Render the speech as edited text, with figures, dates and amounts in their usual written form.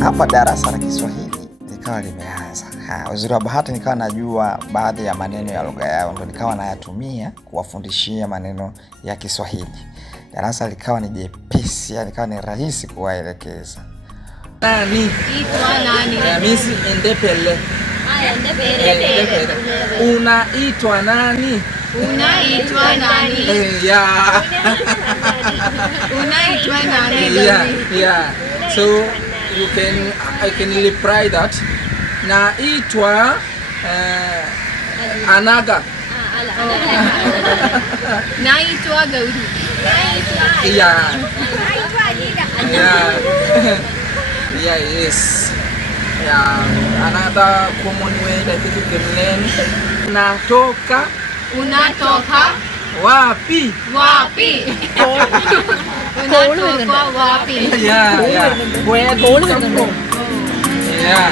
Hapa darasa la Kiswahili likawa limeanza. Uzuri wa bahati nikawa najua baadhi ya maneno ya lugha yao, ndo nikawa nayatumia kuwafundishia maneno ya Kiswahili. Darasa likawa ni jepesi, likawa ni rahisi kuwaelekeza. Nani? Itwa nani? Mimi Endepele. Endepele. Unaitwa nani? Unaitwa nani? Yeah. Unaitwa nani? Yeah. So I can reply that. Naitwa Anaga. Naitwa Gauri. Yeah. Yes. Yeah. Another common way that you can learn. Unatoka wapi? Wapi? Unatoka wapi? Yeah. Where do you come from? Yeah.